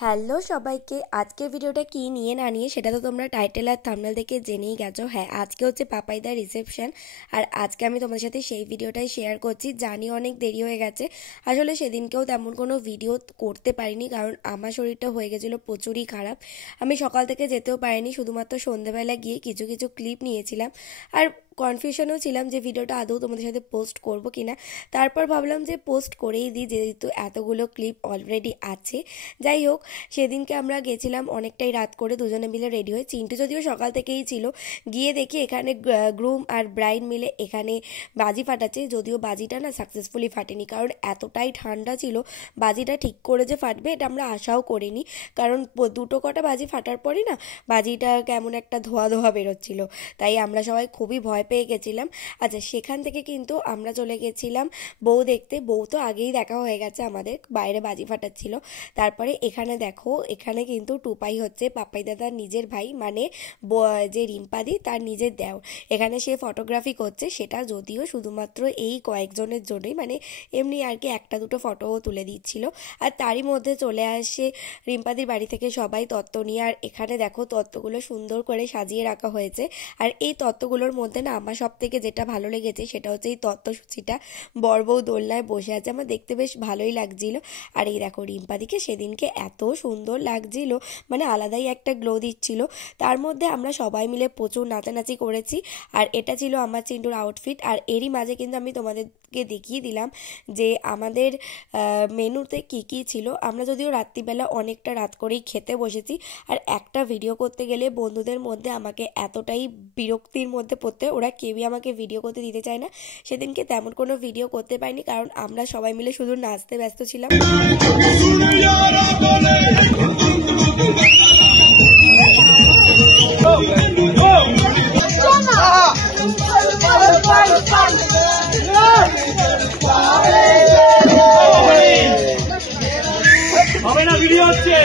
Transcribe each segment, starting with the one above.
Hello সবাইকে, আজকের ভিডিওটা কি নিয়ে না নিয়ে সেটা তো তোমরা টাইটেল আর থাম্বনেল দেখে জেনেই গেছো। হ্যাঁ, আজকে হচ্ছে পাপাইদার রিসেপশন, আর আজকে আমি তোমাদের সাথে সেই ভিডিওটাই শেয়ার করছি। জানি অনেক দেরি হয়ে গেছে, আসলে সেদিনকেও তেমন কোনো ভিডিও করতে পারিনি, কারণ আমার শরীরটা হয়ে গেছিলো প্রচুরই খারাপ। আমি সকাল থেকে যেতেও পারিনি, শুধুমাত্র সন্ধ্যেবেলা গিয়ে কিছু কিছু ক্লিপ নিয়েছিলাম। আর কনফিউশনও ছিলাম যে ভিডিওটা আদৌ তোমাদের সাথে পোস্ট করবো কিনা। তারপর ভাবলাম যে পোস্ট করেই দিই, যেহেতু এতগুলো ক্লিপ অলরেডি আছে। যাই হোক, সেদিনকে আমরা গেছিলাম অনেকটাই রাত করে, দুজনে মিলে রেডি হয়ে। চিন্টু যদিও সকাল থেকেই ছিল। গিয়ে দেখি এখানে গ্রুম আর ব্রাইড মিলে এখানে বাজি ফাটাচ্ছে, যদিও বাজিটা না সাকসেসফুলি ফাটেনি, কারণ এতটাই ঠান্ডা ছিল। বাজিটা ঠিক করে যে ফাটবে এটা আমরা আশাও করিনি, কারণ দুটো কটা বাজি ফাটার পরই না বাজিটা কেমন একটা ধোয়া ধোয়া বেরোচ্ছিল, তাই আমরা সবাই খুবই ভয় পেয়ে গেছিলাম। আচ্ছা, সেখান থেকে কিন্তু আমরা চলে গেছিলাম বউ দেখতে। বউ তো আগেই দেখা হয়ে গেছে আমাদের, বাইরে বাজি ফাটাচ্ছিল। তারপরে এখানে দেখো, এখানে কিন্তু টুপাই হচ্ছে পাপাই দাদার নিজের ভাই, মানে যে রিম্পাদি তার নিজের দেওর। এখানে সে ফটোগ্রাফি করছে, সেটা যদিও শুধুমাত্র এই কয়েকজনের জন্যই, মানে এমনি আর কি একটা দুটো ফটোও তুলে দিচ্ছিল। আর তারই মধ্যে চলে আসে রিম্পাদির বাড়ি থেকে সবাই তত্ত্ব নিয়ে। আর এখানে দেখো তত্ত্বগুলো সুন্দর করে সাজিয়ে রাখা হয়েছে। আর এই তত্ত্বগুলোর মধ্যে না আমার সব থেকে যেটা ভালো লেগেছে সেটা হচ্ছে এই তত্ত্বসূচিটা। বর বউ দোলনায় বসে আছে, আমার দেখতে বেশ ভালোই লাগছিল। আর এই দেখো রিম্পাদিকে সেদিনকে এত সুন্দর লাগছিল, মানে আলাদাই একটা গ্লো দিচ্ছিল। তার মধ্যে আমরা সবাই মিলে প্রচুর নাচানাচি করেছি। আর এটা ছিল আমার চিন্টুর আউটফিট। আর এরই মাঝে কিন্তু আমি তোমাদেরকে দেখিয়ে দিলাম যে আমাদের মেনুতে কি কি ছিল। আমরা যদিও রাত্রিবেলা অনেকটা রাত করেই খেতে বসেছি, আর একটা ভিডিও করতে গেলে বন্ধুদের মধ্যে আমাকে এতটাই বিরক্তির মধ্যে পড়তে, ওরা কেউই আমাকে ভিডিও করতে দিতে চায় না। সেদিনকে তেমন কোনো ভিডিও করতে পারিনি, কারণ আমরা সবাই মিলে শুধু নাচতে ব্যস্ত ছিলাম। হবে না, ভিডিও হচ্ছে।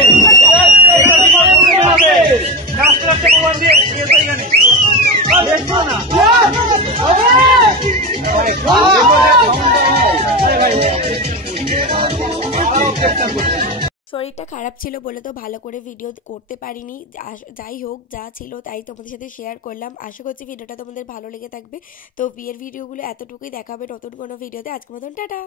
শরীরটা খারাপ ছিল বলে তো ভালো করে ভিডিও করতে পারিনি। যাই হোক, যা ছিল তাই তোমাদের সাথে শেয়ার করলাম। আশা করছি ভিডিওটা তোমাদের ভালো লেগে থাকবে। তো বিয়ের ভিডিওগুলো এতটুকুই দেখাবে নতুন কোনো ভিডিওতে। আজকের মতন টাটা।